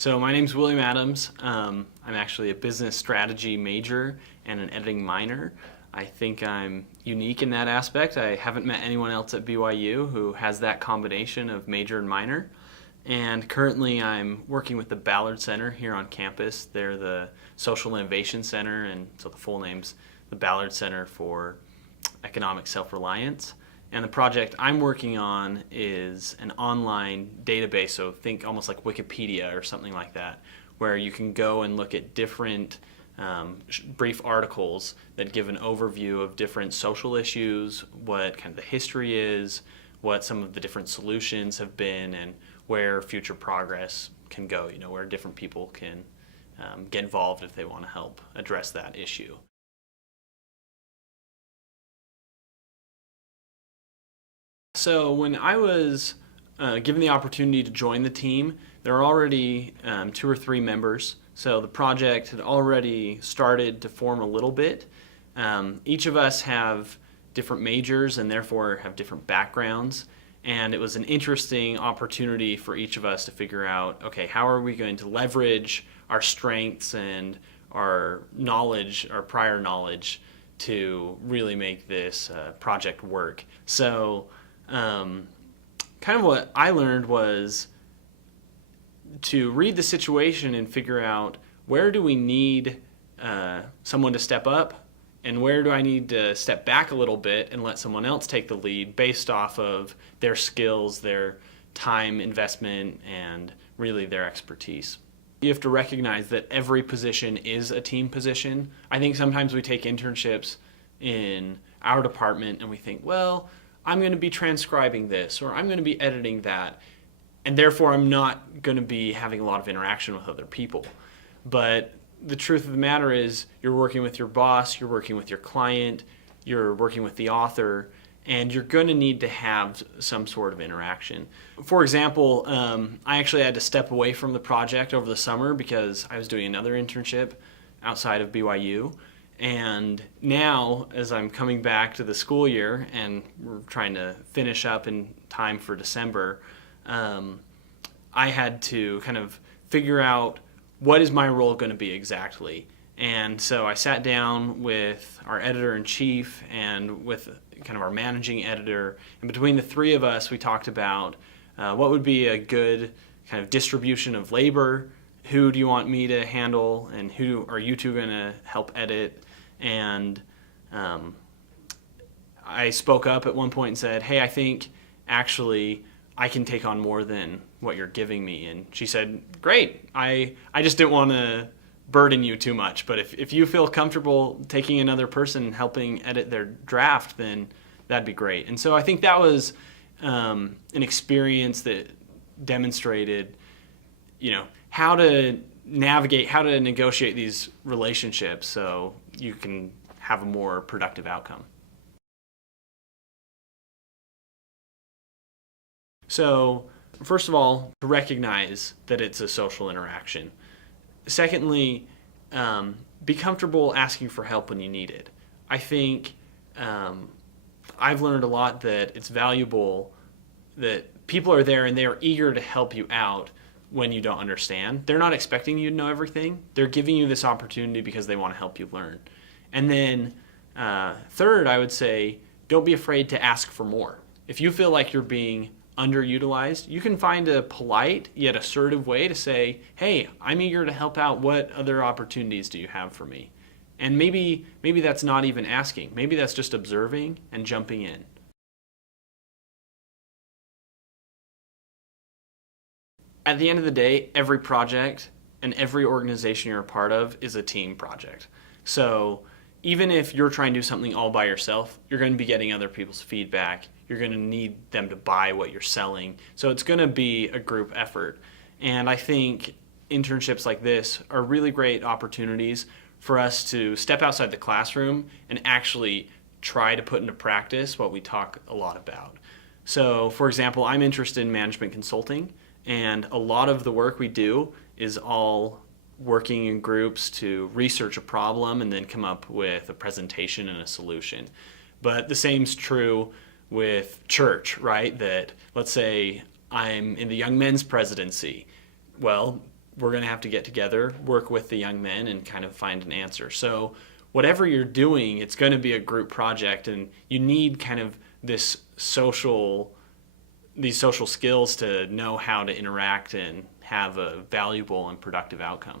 So my name's William Adams. I'm actually a business strategy major and an editing minor. I think I'm unique in that aspect. I haven't met anyone else at BYU who has that combination of major and minor. And currently I'm working with the Ballard Center here on campus. They're the Social Innovation Center, and so the full name's the Ballard Center for Economic Self-Reliance. And the project I'm working on is an online database, so think almost like Wikipedia or something like that, where you can go and look at different brief articles that give an overview of different social issues, what kind of the history is, what some of the different solutions have been, and where future progress can go, where different people can get involved if they want to help address that issue. So when I was given the opportunity to join the team, there were already 2 or 3 members. So the project had already started to form a little bit. Each of us have different majors and therefore have different backgrounds. And it was an interesting opportunity for each of us to figure out, okay, how are we going to leverage our strengths and our knowledge, our prior knowledge, to really make this project work. So kind of what I learned was to read the situation and figure out where do we need someone to step up and where do I need to step back a little bit and let someone else take the lead based off of their skills, their time investment, and really their expertise. You have to recognize that every position is a team position. I think sometimes we take internships in our department and we think, well, I'm going to be transcribing this or I'm going to be editing that, and therefore I'm not going to be having a lot of interaction with other people. But the truth of the matter is you're working with your boss, you're working with your client, you're working with the author, and you're going to need to have some sort of interaction. For example, I actually had to step away from the project over the summer because I was doing another internship outside of BYU. And now, as I'm coming back to the school year and we're trying to finish up in time for December, I had to kind of figure out what is my role going to be exactly. And so I sat down with our editor-in-chief and with kind of our managing editor, and between the 3 of us, we talked about what would be a good kind of distribution of labor, who do you want me to handle, and who are you 2 going to help edit. And I spoke up at one point and said, hey, I think actually I can take on more than what you're giving me. And she said, great, I just didn't want to burden you too much, but if you feel comfortable taking another person and helping edit their draft, then that'd be great. And so I think that was an experience that demonstrated, how to navigate, how to negotiate these relationships so you can have a more productive outcome. So, first of all, to recognize that it's a social interaction. Secondly, be comfortable asking for help when you need it. I think I've learned a lot that it's valuable that people are there and they are eager to help you out when you don't understand. They're not expecting you to know everything. They're giving you this opportunity because they want to help you learn. And then third, I would say, don't be afraid to ask for more. If you feel like you're being underutilized, you can find a polite yet assertive way to say, hey, I'm eager to help out. What other opportunities do you have for me? And maybe that's not even asking. Maybe that's just observing and jumping in. At the end of the day, every project and every organization you're a part of is a team project. So even if you're trying to do something all by yourself, you're going to be getting other people's feedback. You're going to need them to buy what you're selling. So it's going to be a group effort. And I think internships like this are really great opportunities for us to step outside the classroom and actually try to put into practice what we talk a lot about. So, for example, I'm interested in management consulting, and a lot of the work we do is all working in groups to research a problem and then come up with a presentation and a solution. But the same's true with church, right? That let's say I'm in the young men's presidency. Well, we're going to have to get together, work with the young men, and kind of find an answer. So whatever you're doing, it's going to be a group project, and you need kind of these social skills to know how to interact and have a valuable and productive outcome.